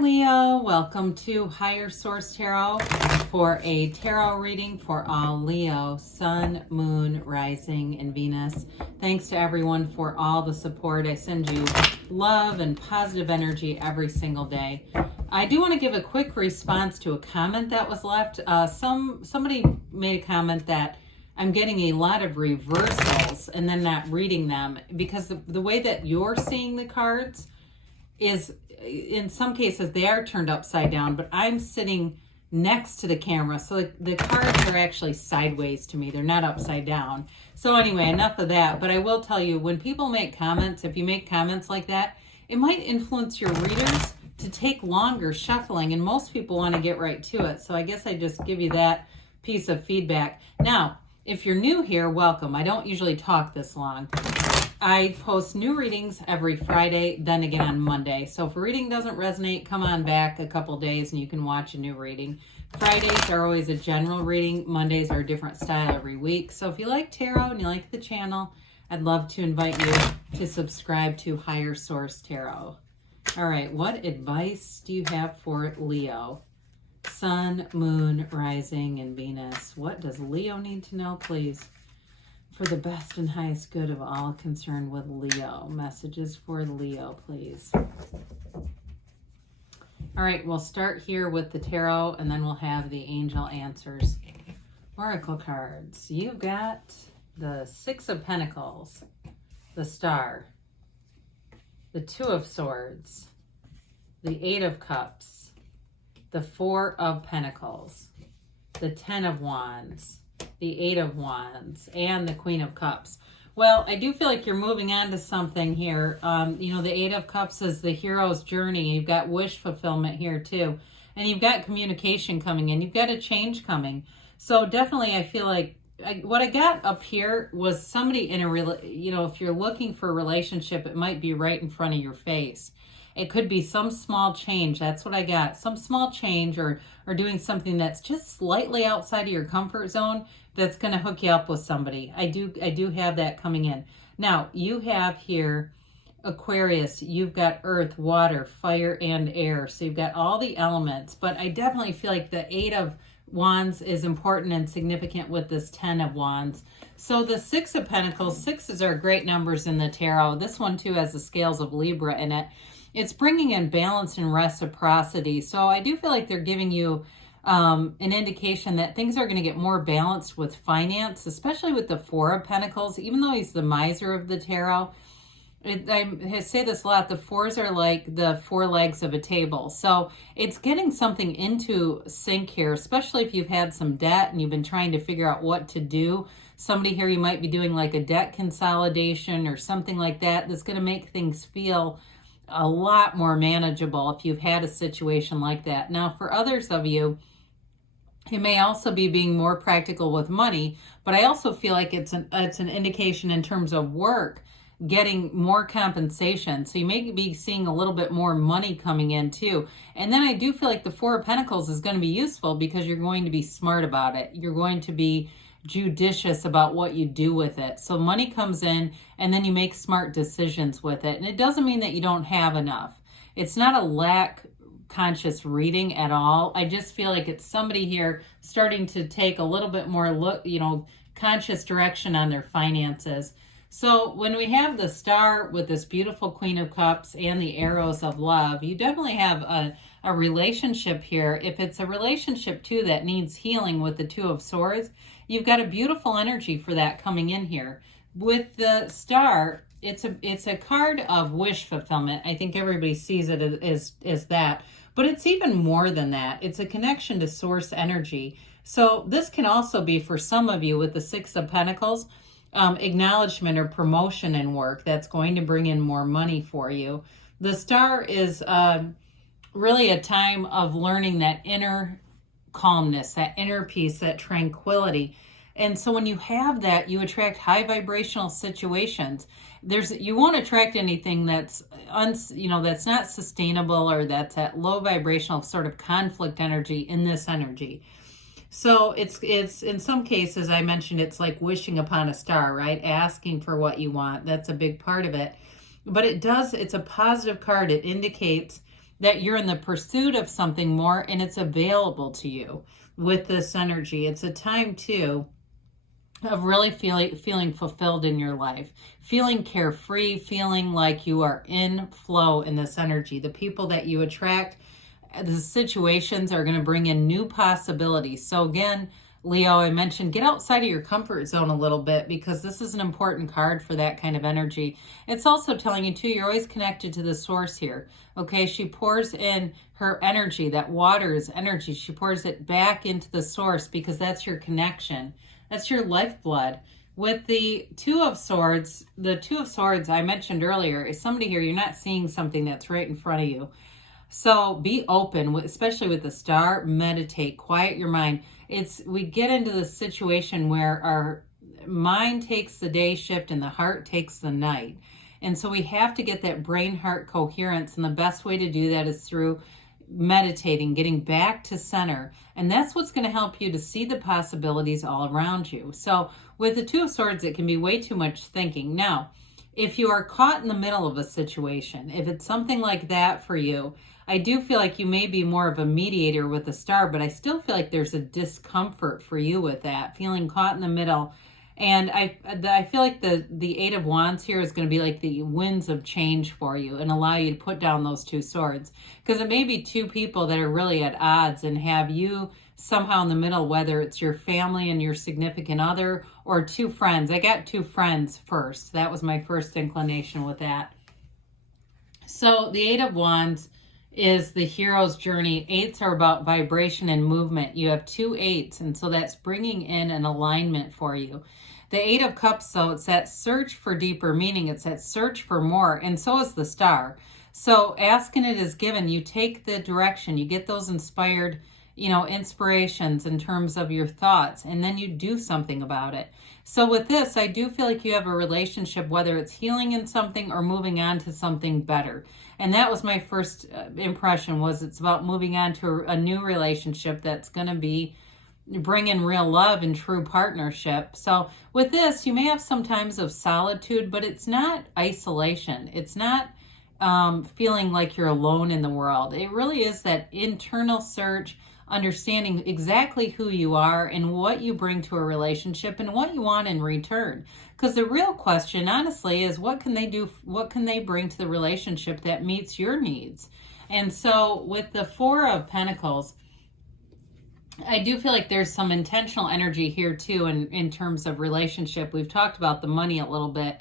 Leo, welcome to Higher Source Tarot for a tarot reading for all Leo, Sun, Moon, Rising, and Venus. Thanks to everyone for all the support. I send you love and positive energy every single day. I do want to give a quick response to a comment that was left. Somebody made a comment that I'm getting a lot of reversals and then not reading them because the way that you're seeing the cards is, in some cases they are turned upside down, but I'm sitting next to the camera, so the cards are actually sideways to me. They're not upside down. So anyway, enough of that. But I will tell you, when people make comments, if you make comments like that, it might influence your readers to take longer shuffling, and most people want to get right to it. So I guess I just give you that piece of feedback. Now, if you're new here, welcome. I don't usually talk this long. I post new readings every Friday, then again on Monday. So if a reading doesn't resonate, come on back a couple days and you can watch a new reading. Fridays are always a general reading. Mondays are a different style every week. So if you like tarot and you like the channel, I'd love to invite you to subscribe to Higher Source Tarot. All right, what advice do you have for Leo? Sun, Moon, Rising, and Venus. What does Leo need to know, please? For the best and highest good of all concerned with Leo. Messages for Leo, please. All right, we'll start here with the tarot, and then we'll have the angel answers. Oracle cards. You've got the Six of Pentacles, the Star, the Two of Swords, the Eight of Cups, the Four of Pentacles, the Ten of Wands, the Eight of Wands, and the Queen of Cups. Well, I do feel like you're moving on to something here. The Eight of Cups is the hero's journey. You've got wish fulfillment here too. And you've got communication coming in. You've got a change coming. So definitely I feel like what I got up here was somebody in if you're looking for a relationship, it might be right in front of your face. It could be some small change. That's what I got. Some small change or doing something that's just slightly outside of your comfort zone that's going to hook you up with somebody. I do have that coming in. Now, you have here Aquarius. You've got earth, water, fire, and air. So you've got all the elements. But I definitely feel like the Eight of Wands is important and significant with this Ten of Wands. So the Six of Pentacles, sixes are great numbers in the tarot. This one too has the scales of Libra in it. It's bringing in balance and reciprocity. So I do feel like they're giving you an indication that things are going to get more balanced with finance, especially with the Four of Pentacles. Even though he's the miser of the tarot, I say this a lot, the fours are like the four legs of a table. So it's getting something into sync here, especially if you've had some debt and you've been trying to figure out what to do. Somebody here, you might be doing like a debt consolidation or something like that that's going to make things feel a lot more manageable if you've had a situation like that. Now, for others of you, it may also be being more practical with money, but I also feel like it's an indication in terms of work, getting more compensation. So you may be seeing a little bit more money coming in too. And then I do feel like the Four of Pentacles is going to be useful because you're going to be smart about it. You're going to be judicious about what you do with it. So money comes in and then you make smart decisions with it. And it doesn't mean that you don't have enough. It's not a lack conscious reading at all. I just feel like it's somebody here starting to take a little bit more conscious direction on their finances. So when we have the Star with this beautiful Queen of Cups and the arrows of love, you definitely have a relationship here. If it's a relationship too that needs healing with the Two of Swords, you've got a beautiful energy for that coming in here. With the Star, it's a card of wish fulfillment. I think everybody sees it as that, but it's even more than that. It's a connection to source energy. So this can also be for some of you with the Six of Pentacles, acknowledgement or promotion in work that's going to bring in more money for you. The Star is really a time of learning that inner calmness, that inner peace, that tranquility. And so when you have that, you attract high vibrational situations. You won't attract anything that's that's not sustainable or that's at low vibrational sort of conflict energy in this energy. So it's in some cases, I mentioned it's like wishing upon a star, right? Asking for what you want. That's a big part of it. But it's a positive card. It indicates that you're in the pursuit of something more and it's available to you with this energy. It's a time too of really feeling fulfilled in your life, feeling carefree, feeling like you are in flow in this energy. The people that you attract, the situations are going to bring in new possibilities. So again, Leo, I mentioned get outside of your comfort zone a little bit because this is an important card for that kind of energy. It's also telling you too, you're always connected to the source here. Okay, she pours in her energy, that water is energy. She pours it back into the source because that's your connection. That's your lifeblood. With the Two of Swords, I mentioned earlier, is somebody here, you're not seeing something that's right in front of you. So be open, especially with the Star, meditate, quiet your mind. We get into the situation where our mind takes the day shift and the heart takes the night. And so we have to get that brain-heart coherence. And the best way to do that is through meditating, getting back to center. And that's what's going to help you to see the possibilities all around you. So with the Two of Swords, it can be way too much thinking. Now, if you are caught in the middle of a situation, if it's something like that for you, I do feel like you may be more of a mediator with the Star, but I still feel like there's a discomfort for you with that, feeling caught in the middle. And I feel like the Eight of Wands here is going to be like the winds of change for you and allow you to put down those two swords. Because it may be two people that are really at odds and have you somehow in the middle, whether it's your family and your significant other or two friends. I got two friends first. That was my first inclination with that. So the Eight of Wands is the hero's journey. Eights are about vibration and movement. You have two eights, and so that's bringing in an alignment for you. The Eight of Cups, though, it's that search for deeper meaning. It's that search for more, and so is the Star. So ask and it is given. You take the direction. You get those inspired, inspirations in terms of your thoughts, and then you do something about it. So with this, I do feel like you have a relationship, whether it's healing in something or moving on to something better. And that was my first impression, was it's about moving on to a new relationship that's going to be bringing real love and true partnership. So with this, you may have some times of solitude, but it's not isolation. It's not feeling like you're alone in the world. It really is that internal search, understanding exactly who you are and what you bring to a relationship and what you want in return. Because the real question, honestly, is what can they do? What can they bring to the relationship that meets your needs? And so with the Four of Pentacles, I do feel like there's some intentional energy here too in terms of relationship. We've talked about the money a little bit.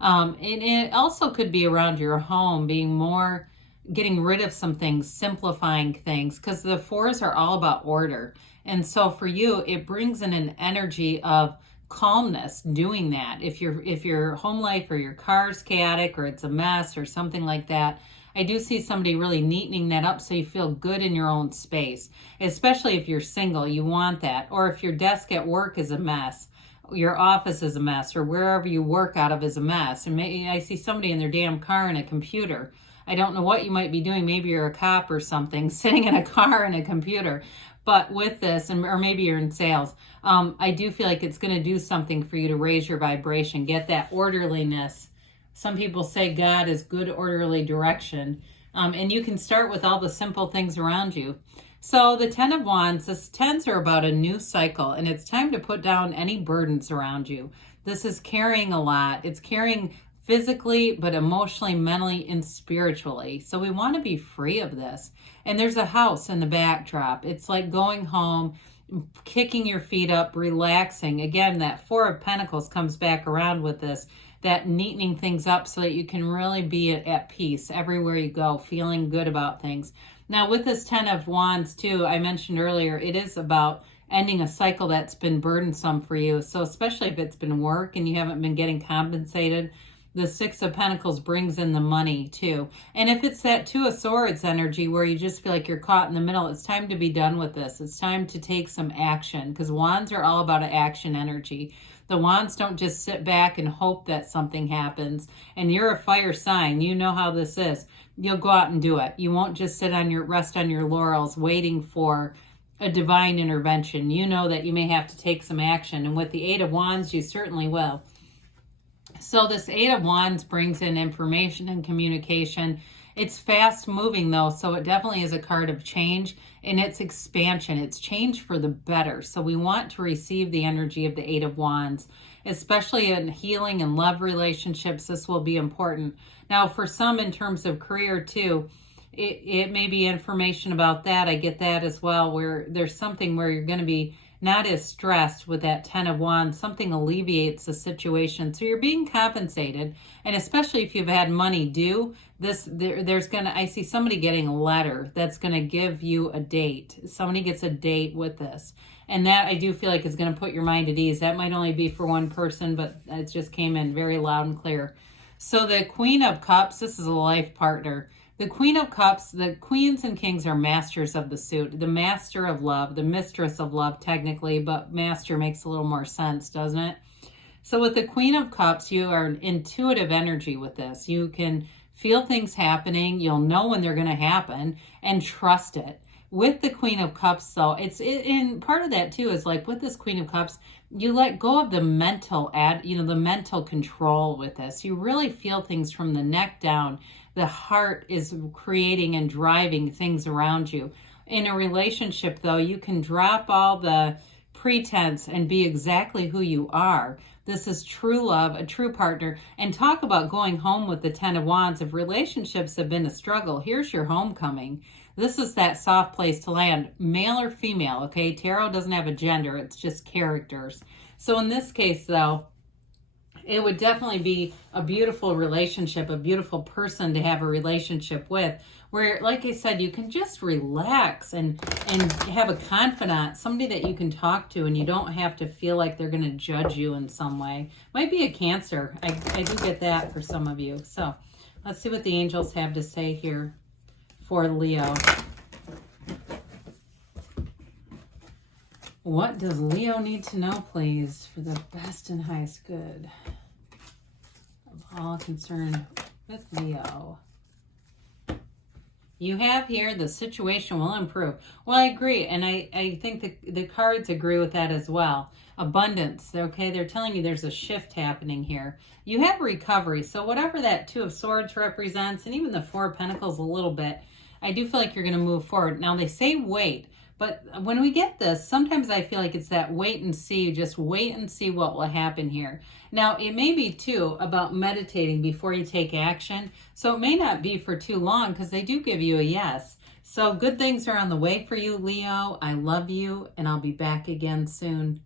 And it also could be around your home, being more, getting rid of some things, simplifying things, because the fours are all about order. And so for you, it brings in an energy of calmness doing that. If your home life or your car's chaotic or it's a mess or something like that, I do see somebody really neatening that up so you feel good in your own space, especially if you're single, you want that. Or if your desk at work is a mess, your office is a mess, or wherever you work out of is a mess. And maybe I see somebody in their damn car and a computer. I don't know what you might be doing. Maybe you're a cop or something, sitting in a car and a computer. But with this, or maybe you're in sales, I do feel like it's going to do something for you to raise your vibration, get that orderliness. Some people say God is good, orderly direction. And you can start with all the simple things around you. So the Ten of Wands, this tens are about a new cycle, and it's time to put down any burdens around you. This is carrying a lot. It's carrying physically, but emotionally, mentally, and spiritually. So we want to be free of this. And there's a house in the backdrop. It's like going home, kicking your feet up, relaxing. Again, that Four of Pentacles comes back around with this, that neatening things up so that you can really be at peace everywhere you go, feeling good about things. Now with this Ten of Wands too, I mentioned earlier, it is about ending a cycle that's been burdensome for you. So especially if it's been work and you haven't been getting compensated, the Six of Pentacles brings in the money too. And if it's that Two of Swords energy where you just feel like you're caught in the middle, it's time to be done with this. It's time to take some action, because wands are all about action energy. The wands don't just sit back and hope that something happens. And you're a fire sign. You know how this is. You'll go out and do it. You won't just rest on your laurels waiting for a divine intervention. You know that you may have to take some action. And with the Eight of Wands, you certainly will. So this Eight of Wands brings in information and communication. It's fast moving though, so it definitely is a card of change, and it's expansion. It's change for the better. So we want to receive the energy of the Eight of Wands, especially in healing and love relationships. This will be important. Now, for some in terms of career too, it may be information about that. I get that as well, where there's something where you're going to be not as stressed with that Ten of Wands. Something alleviates the situation. So you're being compensated. And especially if you've had money due, there's going to, I see somebody getting a letter that's going to give you a date. Somebody gets a date with this. And that I do feel like is going to put your mind at ease. That might only be for one person, but it just came in very loud and clear. So the Queen of Cups, this is a life partner. The Queen of Cups, the queens and kings are masters of the suit. The master of love, the mistress of love technically, but master makes a little more sense, doesn't it? So with the Queen of Cups, you are an intuitive energy with this. You can feel things happening. You'll know when they're going to happen and trust it. With the Queen of Cups, though, in part of that too is like with this Queen of Cups, you let go of the mental the mental control with this. You really feel things from the neck down. The heart is creating and driving things around you. In a relationship, though, you can drop all the pretense and be exactly who you are. This is true love, a true partner. And talk about going home with the Ten of Wands. If relationships have been a struggle, here's your homecoming. This is that soft place to land, male or female, okay? Tarot doesn't have a gender, it's just characters. So in this case, though, it would definitely be a beautiful relationship, a beautiful person to have a relationship with, where, like I said, you can just relax and have a confidant, somebody that you can talk to, and you don't have to feel like they're going to judge you in some way. Might be a Cancer. I do get that for some of you. So let's see what the angels have to say here for Leo. What does Leo need to know, please, for the best and highest good of all concerned with Leo? You have here, the situation will improve. Well, I agree, and I think the cards agree with that as well. Abundance, okay? They're telling you there's a shift happening here. You have recovery, so whatever that Two of Swords represents, and even the Four of Pentacles a little bit, I do feel like you're going to move forward. Now, they say wait, but when we get this, sometimes I feel like it's that wait and see, just wait and see what will happen here. Now, it may be, too, about meditating before you take action, so it may not be for too long because they do give you a yes. So good things are on the way for you, Leo. I love you, and I'll be back again soon.